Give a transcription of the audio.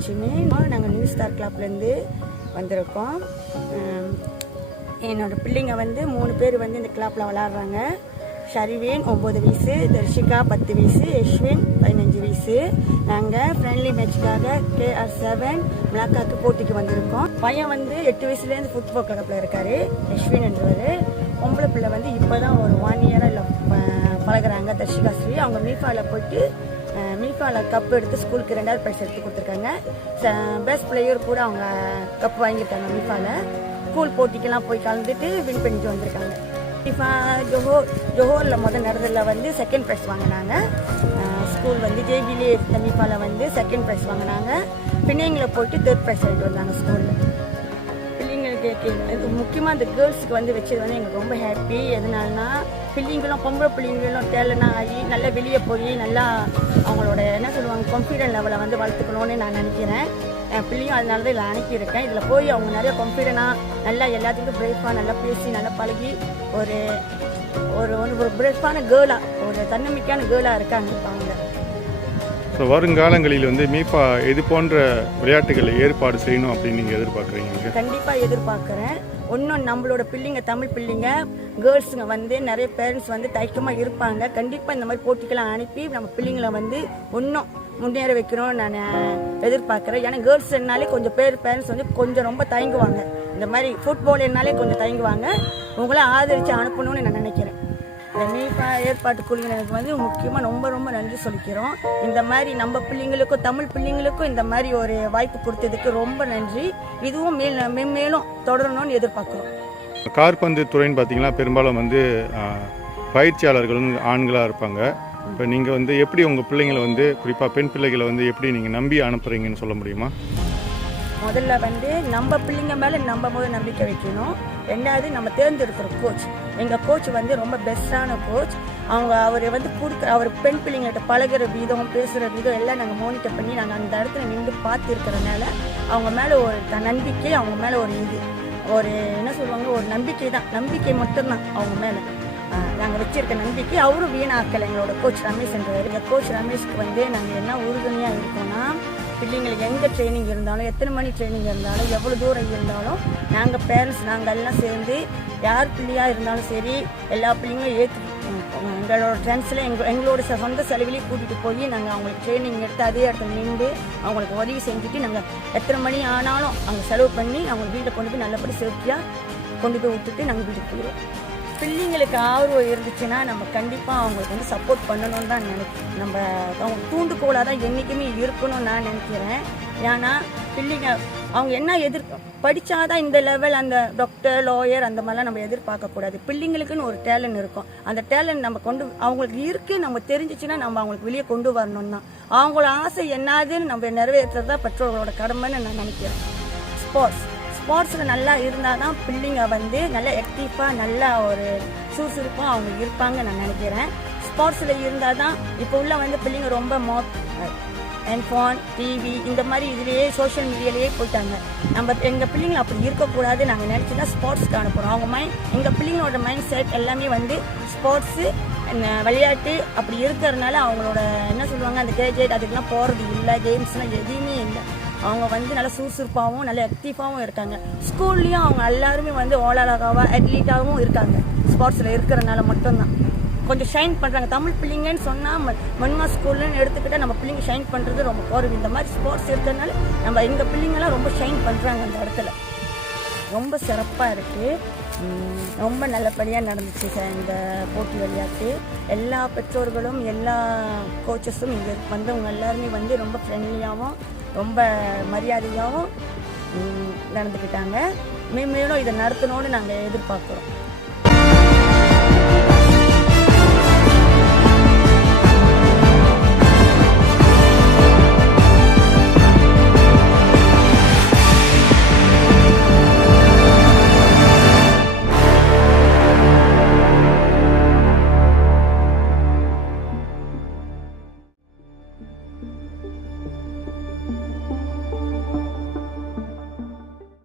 லட்சுமி. நாங்கள் new star கிளப்லேருந்து வந்திருக்கோம். என்னோட பிள்ளைங்க வந்து 3 பேர் வந்து இந்த கிளப்பில் விளாட்றாங்க. ஷரிவேன் 9 வயசு, தர்ஷிகா 10 வயசு, யஷ்வின் 15 வயசு. நாங்கள் ஃப்ரெண்ட்லி மேட்சுக்காக KR7 மிளாக்காக்கு போட்டிக்கு வந்திருக்கோம். பையன் வந்து 8 வயசுலேருந்து ஃபுட்பால் கிளப்பில் இருக்கார், யஷ்வின் என்றவர். பொம்பளை பிள்ளை வந்து இப்போ தான் ஒரு 1 இயராக இல்லை பழகிறாங்க, தர்ஷிகா ஸ்ரீ. அவங்க மீஃபாவில் போயிட்டு மீஃபாவில் கப் எடுத்து ஸ்கூலுக்கு 2வது ப்ரைஸ் எடுத்து கொடுத்துருக்காங்க. பெஸ்ட் பிளேயர் கூட அவங்க கப் வாங்கியிருக்காங்க மீஃபாவில். ஸ்கூல் போட்டிக்கெல்லாம் போய் கலந்துட்டு வின் பண்ணிட்டு வந்திருக்காங்க. இப்போ ஜோஹோரில் நடந்ததில் வந்து 2nd ப்ரைஸ் வாங்கினாங்க. ஸ்கூல் வந்து ஜேபிலே இருந்த மீஃபாவில் வந்து 2nd ப்ரைஸ் வாங்கினாங்க. பிள்ளைங்களை போயிட்டு 3rd ப்ரைஸ் வாங்கிட்டு வந்தாங்க ஸ்கூலில். பிள்ளைங்களுக்கு முக்கியமாக இந்த கேர்ள்ஸுக்கு வந்து வச்சது வந்து எங்களுக்கு ரொம்ப ஹாப்பி. எதனாலனா பிள்ளைங்களும் பொம்பளை பிள்ளைங்களும் டேலண்டாக ஆகி நல்லா வெளியே போய் நல்லா அவங்களோட என்ன சொல்லுவாங்க கான்ஃபிடென்ட் லெவலை வந்து வளர்த்துக்கணும்னு நான் நினைக்கிறேன். என் பிள்ளையும் அதனால தான் இதில் அனுப்பியிருக்கேன். இதில் போய் அவங்க நிறைய கான்ஃபிடென்ட்டாக நல்லா எல்லாத்துக்கும் பிரேஃபாக நல்லா பேசி நல்லா பழகி ஒரு ஒரு ஒரு பிரேஃபான கேர்ளாக ஒரு தன்னம்பிக்கையான கேர்ளாக இருக்காங்க இப்போ அவங்க. ஸோ வருங்காலங்களில் வந்து மீஃபா இது போன்ற விளையாட்டுகளை ஏற்பாடு செய்யணும் அப்படின்னு நீங்கள் எதிர்பார்க்குறீங்க? கண்டிப்பாக எதிர்பார்க்குறேன். இன்னும் நம்மளோட பிள்ளைங்க தமிழ் பிள்ளைங்க கேர்ள்ஸுங்க வந்து நிறைய பேரண்ட்ஸ் வந்து தயக்கமாக இருப்பாங்க. கண்டிப்பாக இந்த மாதிரி போட்டிக்கெல்லாம் அனுப்பி நம்ம பிள்ளைங்களை வந்து இன்னும் முன்னேற வைக்கணும்னு நான் எதிர்பார்க்குறேன். ஏன்னா கேர்ள்ஸ் என்னாலே கொஞ்சம் பேரண்ட்ஸ் வந்து கொஞ்சம் ரொம்ப தயங்குவாங்க. இந்த மாதிரி ஃபுட்பால் என்னாலே கொஞ்சம் தயங்குவாங்க. உங்களை ஆதரித்து அனுப்பணும்னு நான் நினைக்கிறேன். இந்த மீஃபா ஏற்பாட்டு குழுவினருக்கு வந்து முக்கியமாக ரொம்ப ரொம்ப நன்றி சொல்லிக்கிறோம். இந்த மாதிரி நம்ம பிள்ளைங்களுக்கும் தமிழ் பிள்ளைங்களுக்கும் இந்த மாதிரி ஒரு வாய்ப்பு கொடுத்ததுக்கு ரொம்ப நன்றி. இதுவும் மேலும் தொடரணும்னு எதிர்பார்க்குறோம். காற்பந்து துறைன்னு பார்த்தீங்கன்னா பெரும்பாலும் வந்து பயிற்சியாளர்கள் வந்து ஆண்களாக இருப்பாங்க. இப்போ நீங்கள் வந்து எப்படி உங்கள் பிள்ளைங்களை வந்து குறிப்பாக பெண் பிள்ளைகளை வந்து எப்படி நீங்கள் நம்பி அனுப்புகிறீங்கன்னு சொல்ல முடியுமா? முதல்ல வந்து நம்ம பிள்ளைங்க மேலே நம்ம முதல் நம்பிக்கை வைக்கணும். 2வது நம்ம தேர்ந்தெடுக்கிற கோச். எங்கள் கோச் வந்து ரொம்ப பெஸ்ட்டான கோச். அவர் வந்து அவர் பெண் பிள்ளைங்கள்ட்ட பழகிற விதம் பேசுகிற விதம் எல்லாம் நாங்கள் மானிட்டர் பண்ணி நாங்கள் அந்த இடத்துல நின்று பார்த்துருக்கிறதுனால அவங்க மேலே ஒரு நம்பிக்கை, அவங்க மேலே ஒரு என்ன சொல்லுவாங்க ஒரு நம்பிக்கை தான், நம்பிக்கை மட்டும்தான் அவங்க மேலே நாங்கள் வச்சிருக்க நம்பிக்கை. அவரும் வீணாக்கலை. எங்களோட கோச் ரமேஷ் என்றவர். எங்கள் கோச் ரமேஷ்க்கு வந்து நாங்கள் என்ன உறுதுணையாக இருக்கோம்னா பிள்ளைங்களுக்கு எங்கே ட்ரைனிங் இருந்தாலும் எத்தனை மணி ட்ரைனிங் இருந்தாலும் எவ்வளோ தூரம் இருந்தாலும் நாங்கள் பேரண்ட்ஸ் நாங்கள் எல்லாம் சேர்ந்து யார் பிள்ளையாக இருந்தாலும் சரி எல்லா பிள்ளைங்களும் ஏற்று எங்களோட ஃப்ரெண்ட்ஸில் எங்களோட சொந்த செலவிலேயே கூட்டிகிட்டு போய் நாங்கள் அவங்களுக்கு ட்ரைனிங் எடுத்து அதே இடத்துல நின்று அவங்களுக்கு உதவி செஞ்சுட்டு நாங்கள் எத்தனை மணி ஆனாலும் அங்கே செலவு பண்ணி அவங்க வீட்டை கொண்டு போய் நல்லபடி சேஃப்டியாக கொண்டு போய் விட்டுட்டு நாங்கள் வீட்டுக்கு போயிடுவோம். பிள்ளைங்களுக்கு ஆர்வம் இருந்துச்சுன்னா நம்ம கண்டிப்பாக அவங்களுக்கு வந்து சப்போர்ட் பண்ணணும்னு தான் நம்ம அவங்க தூண்டுகோலாக தான் என்றைக்குமே இருக்கணும்னு நான் நினைக்கிறேன். ஏன்னா பிள்ளைங்க அவங்க என்ன படித்தாதான் இந்த லெவல் அந்த டாக்டர் லாயர் அந்த மாதிரிலாம் நம்ம எதிர்பார்க்கக்கூடாது. பிள்ளைங்களுக்குன்னு ஒரு டேலண்ட் இருக்கும். அந்த டேலண்ட் நம்ம அவங்களுக்கு இருக்குது நம்ம தெரிஞ்சிச்சுன்னா நம்ம அவங்களுக்கு வெளியே கொண்டு வரணும் தான். அவங்களோட ஆசை என்னதுன்னு நம்ம நிறைவேற்றுறது தான் பெற்றோர்களோட கடமைன்னு நான் நினைக்கிறேன். ஸ்போர்ட்ஸில் நல்லா இருந்தால் தான் பிள்ளைங்க வந்து நல்லா ஆக்டிவாக நல்லா ஒரு சுறுசுறுப்பாக அவங்க இருப்பாங்க நான் நினைக்கிறேன். ஸ்போர்ட்ஸில் இருந்தால் தான் இப்போ உள்ள வந்து பிள்ளைங்க ரொம்ப ஃபோன் டிவி இந்த மாதிரி இதுலேயே சோஷியல் மீடியாலேயே போயிட்டாங்க. எங்கள் பிள்ளைங்களை அப்படி இருக்கக்கூடாது நாங்கள் நினச்சி தான் ஸ்போர்ட்ஸ்க்கு அனுப்புகிறோம். அவங்க எங்கள் பிள்ளைங்களோட மைண்ட் செட் எல்லாமே வந்து ஸ்போர்ட்ஸு விளையாட்டு அப்படி இருக்கிறதுனால அவங்களோட என்ன சொல்லுவாங்க அந்த கேஜெட் அதுக்கெல்லாம் போகிறது இல்லை, கேம்ஸ்லாம் எதுவுமே இல்லை. அவங்க வந்து நல்லா சுறுசுறுப்பாகவும் நல்லா ஆக்டிவாகவும் இருக்காங்க. ஸ்கூல்லேயும் அவங்க எல்லாருமே வந்து ஓலாளாகவும் அத்லீட்டாகவும் இருக்காங்க. ஸ்போர்ட்ஸில் இருக்கிறனால மட்டும்தான் கொஞ்சம் ஷைன் பண்ணுறாங்க. தமிழ் பிள்ளைங்கன்னு சொன்னால் மன்மா ஸ்கூல்னு எடுத்துக்கிட்டால் நம்ம பிள்ளைங்க ஷைன் பண்ணுறது ரொம்ப குறைவு. இந்த மாதிரி ஸ்போர்ட்ஸ் இருக்கிறதுனால நம்ம எங்கள் பிள்ளைங்களாம் ரொம்ப ஷைன் பண்ணுறாங்க. அந்த இடத்துல ரொம்ப சிறப்பாக இருக்குது. ரொம்ப நல்லபடியாக நடந்துச்சு சார் இந்த போட்டி விளையாட்டு. எல்லா பெற்றோர்களும் எல்லா கோச்சஸும் இங்கே வந்தவங்க எல்லாருமே வந்து ரொம்ப ஃப்ரெண்ட்லியாகவும் ரொம்ப மரியாதையாகவும் நடந்துக்கிட்டாங்க. மேலும் இதை நடத்தணும்னு நாங்கள் எதிர்பார்க்குறோம்.